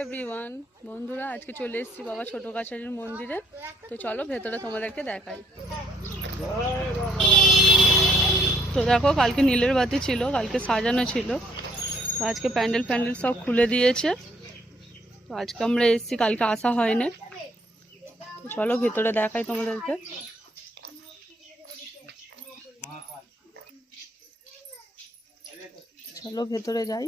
Everyone, বন্ধুরা আজকে চলে এসেছি বাবা ছোট কাছারির মন্দিরে। তো চলো ভেতরে তোমাদেরকে দেখাই। তো দেখো, কালকে নীলের বাতি ছিল, কালকে সাজানো ছিল। আজকে প্যান্ডেল ফ্যান্ডেল সব খুলে দিয়েছে। তো আজকে আমরা এসেছি, কালকে আসা হয়নি। চলো ভেতরে দেখাই তোমাদেরকে। চলো ভেতরে যাই।